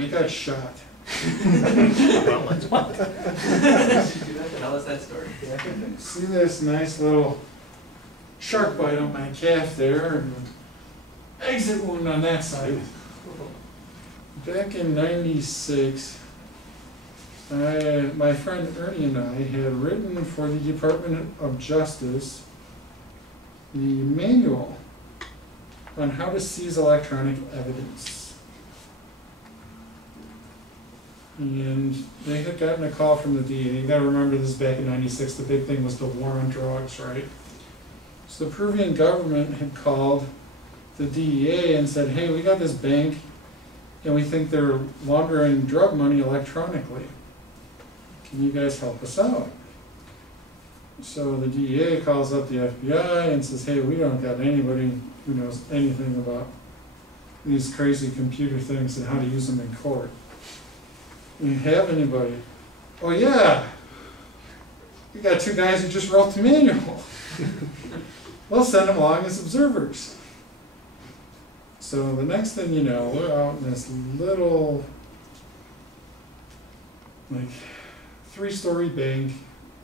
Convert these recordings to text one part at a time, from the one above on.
He got shot. Well, let's what? Tell us that story. See this nice little shark bite on my calf there, and exit wound on that side. Back in '96, my friend Ernie and I had written for the Department of Justice the manual on how to seize electronic evidence. And they had gotten a call from the DA. You gotta remember this is back in '96, the big thing was the war on drugs, right? So the Peruvian government had called the DEA and said, hey, we got this bank and we think they're laundering drug money electronically. Can you guys help us out? So the DEA calls up the FBI and says, hey, we don't got anybody who knows anything about these crazy computer things and how to use them in court. Do you have anybody? Oh yeah, we got 2 guys who just wrote the manual. We'll send them along as observers. So the next thing you know, we're out in this little, like, 3-story bank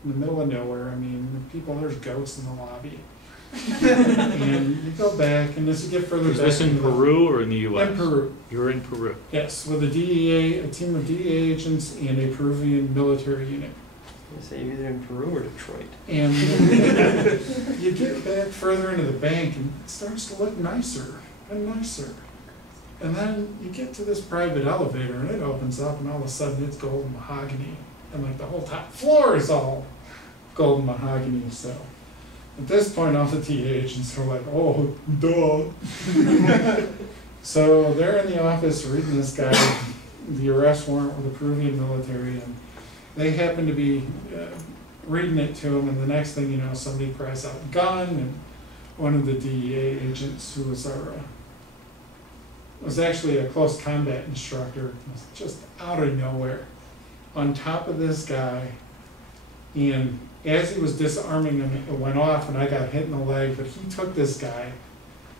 in the middle of nowhere. I mean, there's goats in the lobby. And you go back, and as you get further back. Is this in Peru or in the U.S.? In Peru. You're in Peru. Yes, with a DEA, a team of DEA agents and a Peruvian military unit. I say you're either in Peru or Detroit. And you get back further into the bank, and it starts to look nicer and nicer. And then you get to this private elevator, and it opens up, and all of a sudden it's golden mahogany. And like the whole top floor is all golden mahogany. So at this point, all the DEA agents are like, oh, duh. So they're in the office reading this guy, the arrest warrant with the Peruvian military, and they happen to be reading it to him, and the next thing you know, somebody cries out, gun, and one of the DEA agents, who was was actually a close combat instructor, was just out of nowhere, on top of this guy, and as he was disarming him, it went off, and I got hit in the leg, but he took this guy,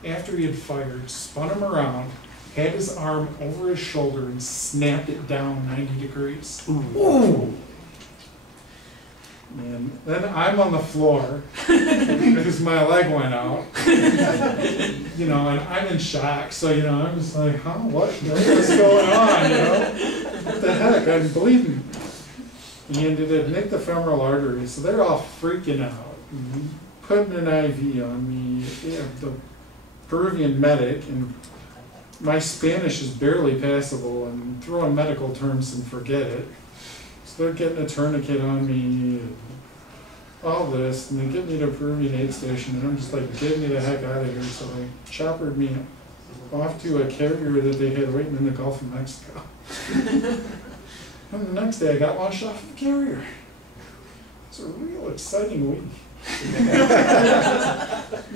after he had fired, spun him around, had his arm over his shoulder, and snapped it down 90 degrees. Ooh. And then I'm on the floor because my leg went out, and I'm in shock. So, I'm just like, huh, what's going on, What the heck, I'm bleeding. And it had nicked the femoral artery, so they're all freaking out, putting an IV on me. They have the Peruvian medic, and my Spanish is barely passable, and throw in medical terms and forget it. So they're getting a tourniquet on me, and all this, and they get me to a Peruvian aid station, and I'm just like, get me the heck out of here. So they choppered me off to a carrier that they had waiting in the Gulf of Mexico. And the next day I got launched off the carrier. It's a real exciting week. And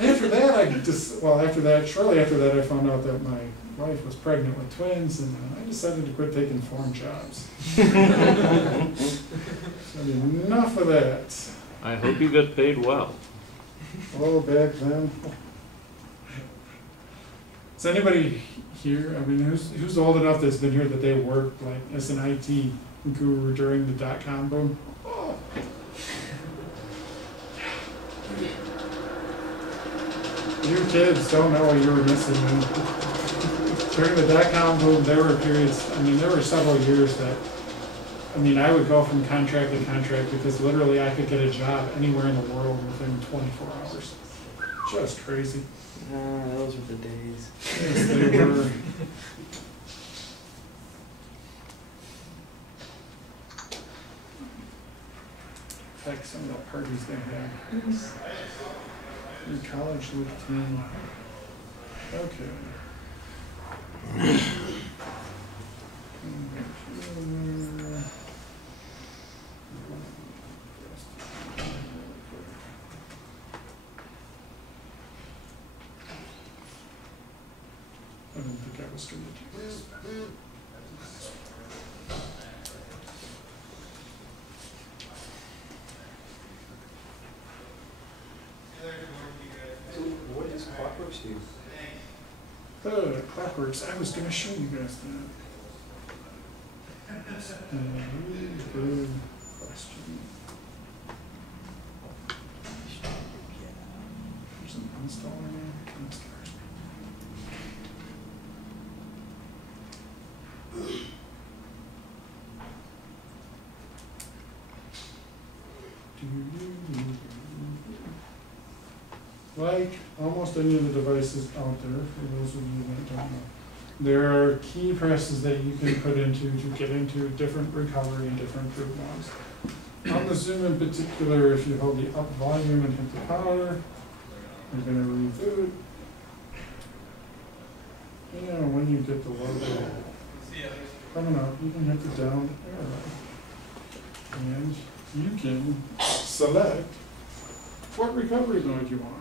after that, shortly after that, I found out that my wife was pregnant with twins, and I decided to quit taking foreign jobs. So enough of that. I hope you got paid well. Oh, back then. Is anybody here, who's old enough that's been here that they worked like as an IT guru during the .com boom? Oh. You kids don't know what you were missing. During the .com boom, there were periods, there were several years that, I would go from contract to contract because literally I could get a job anywhere in the world within 24 hours. Just crazy. Those were the days. Yes, they were. Like some of the parties they had. In college with team. Okay. I didn't think I was going to do this. So what does Clockworks do? Clockworks, I was going to show you guys that. Good question. There's an installer name. Like almost any of the devices out there, for those of you that don't know, there are key presses that you can put into to get into different recovery and different group modes. On the Zoom in particular, if you hold the up volume and hit the power, you're going to reboot. And when you get the logo coming up, you can hit the down arrow. And you can select what recovery mode you want.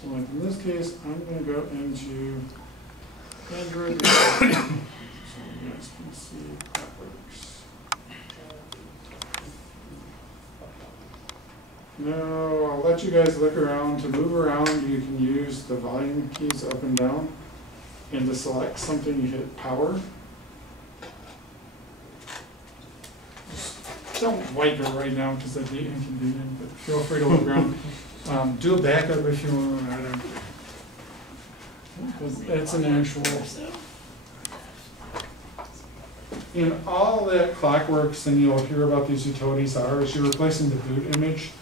So like in this case, I'm going to go into Android recovery. So you guys can see how that works. Now, I'll let you guys look around. To move around, you can use the volume keys up and down. And to select something, you hit power. Don't wipe it right now because that'd be inconvenient, but feel free to look around. Do a backup if you want. I don't. It's an actual. In all that clockworks, and you'll hear about these utilities are, is you're replacing the boot image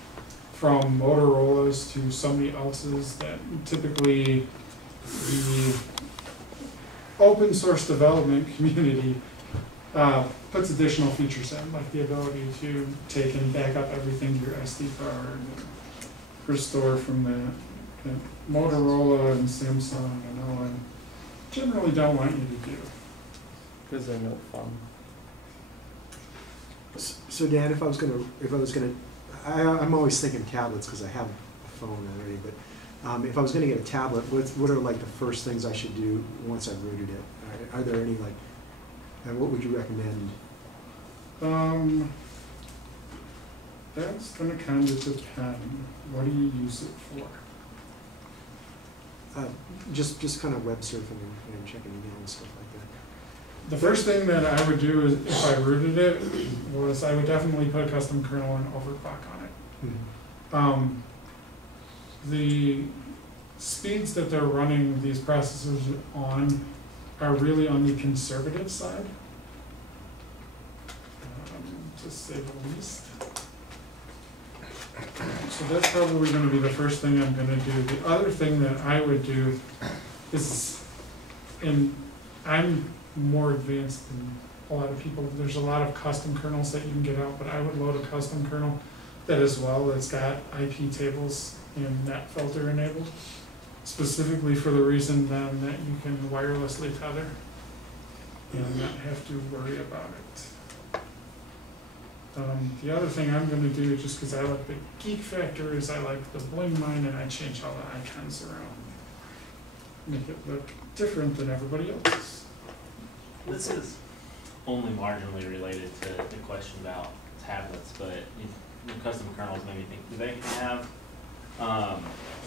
from Motorola's to somebody else's that typically the open source development community puts additional features in, like the ability to take and back up everything to your SD card and restore from that. And Motorola and Samsung and all that generally don't want you to do. Because they're no fun. So Dan, I'm always thinking tablets because I have a phone already, but if I was going to get a tablet, what are like the first things I should do once I've rooted it? Are there any and what would you recommend? That's going to kind of depend. What do you use it for? Just kind of web surfing and checking email and stuff like that. The first thing that I would do is, if I rooted it, was I would definitely put a custom kernel and overclock on it. Mm-hmm. The speeds that they're running these processors on are really on the conservative side, to say the least. So that's probably going to be the first thing I'm going to do. The other thing that I would do is, and I'm more advanced than a lot of people, there's a lot of custom kernels that you can get out, but I would load a custom kernel that as well that's got IP tables and net filter enabled, specifically for the reason then that you can wirelessly tether and not have to worry about it. The other thing I'm going to do, just because I like the geek factor, is I like the bling mine and I change all the icons around. Make it look different than everybody else's. This is only marginally related to the question about tablets, but custom kernels made me think, do they have,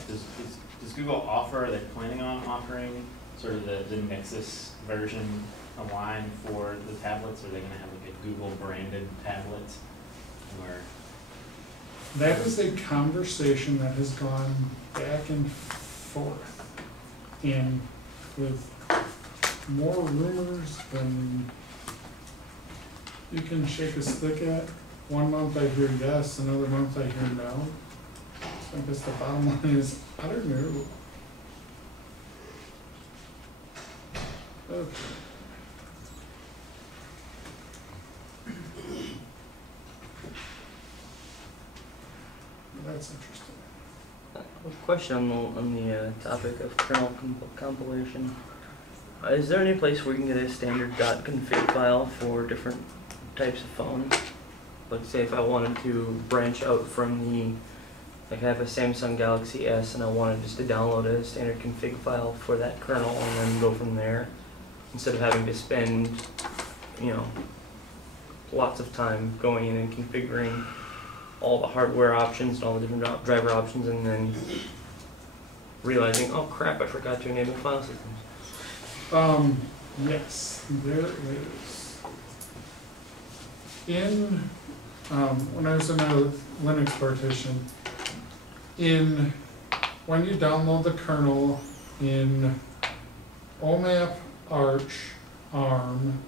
does Google offer, are they planning on offering sort of the Nexus version online for the tablets? Or are they going to have like a Google branded tablet? Where that is a conversation that has gone back and forth, and with more rumors than you can shake a stick at. 1 month I hear yes, another month I hear no. So I guess the bottom line is, I don't know. Okay. That's interesting. A question on the topic of kernel compilation. Is there any place where you can get a standard .config file for different types of phones? Let's say if I wanted to branch out from like I have a Samsung Galaxy S and I wanted just to download a standard config file for that kernel and then go from there, instead of having to spend, lots of time going in and configuring all the hardware options and all the different driver options, and then realizing, oh crap, I forgot to enable file systems. Yes, there is. In, when I was in a Linux partition, when you download the kernel in OMAP, Arch, ARM,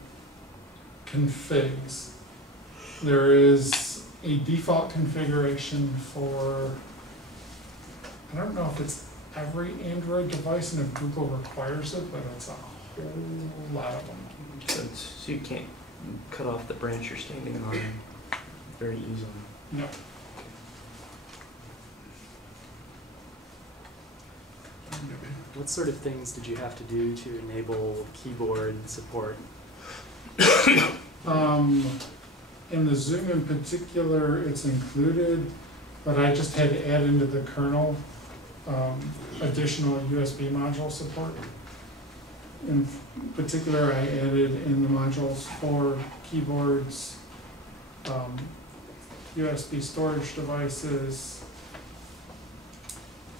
configs, there is a default configuration for, I don't know if it's every Android device and if Google requires it, but it's a whole lot of them. So you can't cut off the branch you're standing on very easily. No. What sort of things did you have to do to enable keyboard support? In the Zoom in particular, it's included, but I just had to add into the kernel additional USB module support. In particular, I added in the modules for keyboards, USB storage devices.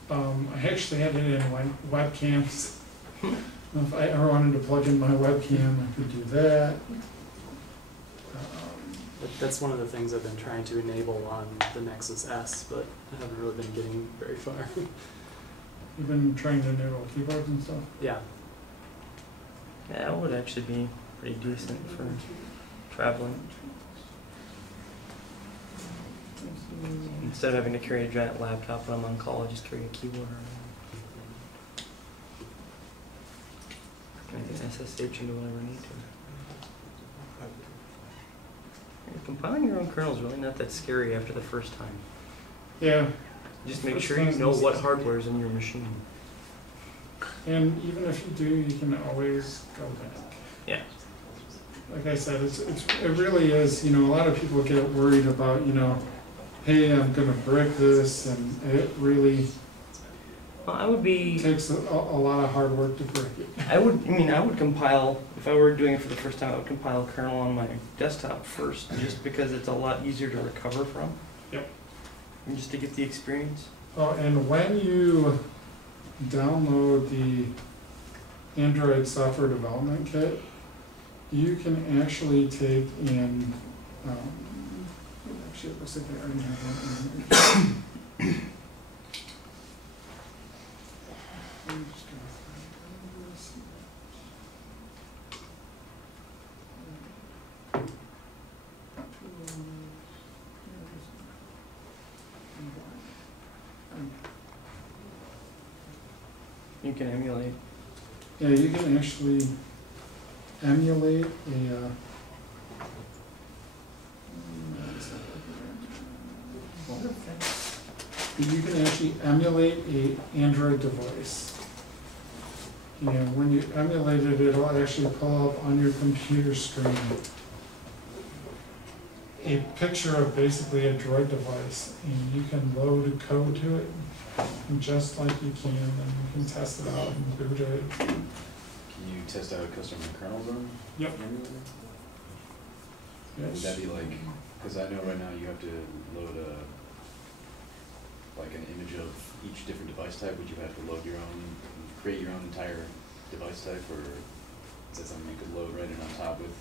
I actually added in webcams. If I ever wanted to plug in my webcam, I could do that. That's one of the things I've been trying to enable on the Nexus S, but I haven't really been getting very far. You've been trying to enable keyboards and stuff? Yeah. Yeah, that would actually be pretty decent for traveling. Instead of having to carry a giant laptop when I'm on call, I just carry a keyboard around. I can SSH into whatever I need to. Compiling your own kernel is really not that scary after the first time. Yeah. Just make sure you know what hardware is in your machine. And even if you do, you can always go back. Yeah. Like I said, it really is, a lot of people get worried about, hey, I'm gonna break this, and it really Well, I would be. takes a lot of hard work to break it. I would compile, if I were doing it for the first time, I would compile kernel on my desktop first, just because it's a lot easier to recover from. Yep. And just to get the experience. Oh, and when you download the Android software development kit, you can actually take in, actually it looks like I already have one in here. I'm just gonna find this. You can emulate. Yeah, you can actually emulate a, you can actually emulate a Android device. And when you emulate it, it'll actually pull up on your computer screen a picture of basically a Droid device, and you can load code to it just like you can, and you can test it out and boot it. Can you test out custom kernels on? Yep. Would that be like, because I know right now you have to load like an image of each different device type. Would you have to load your own, create your own entire device type, or is that something you could load right in on top with?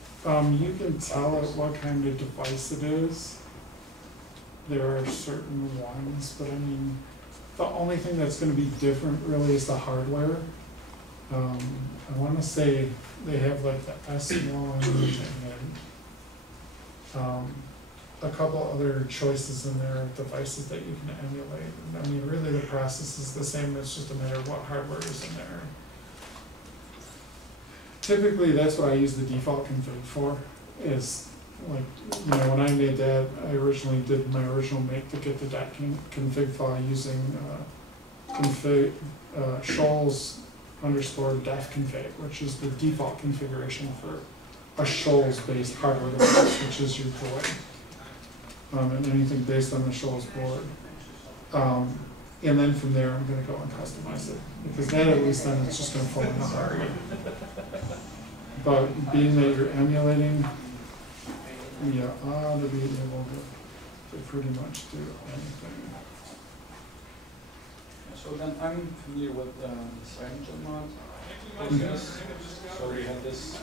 You can tell it what kind of device it is. There are certain ones, but I mean, the only thing that's going to be different really is the hardware. I want to say they have like the S1 and a couple other choices in there of devices that you can emulate. I mean, really the process is the same, it's just a matter of what hardware is in there. Typically, that's what I use the default config for, is like, when I made that, I originally did my original make to get the .config file using config shoals_def config, which is the default configuration for a Shoals-based hardware device, which is your Droid, and anything based on the Shoals board. And then from there, I'm going to go and customize it, because then at least then it's just going to fall in the hardware. But being that you're emulating, you ought to be able to pretty much do anything. So then I'm familiar with the CyanogenMod So we have this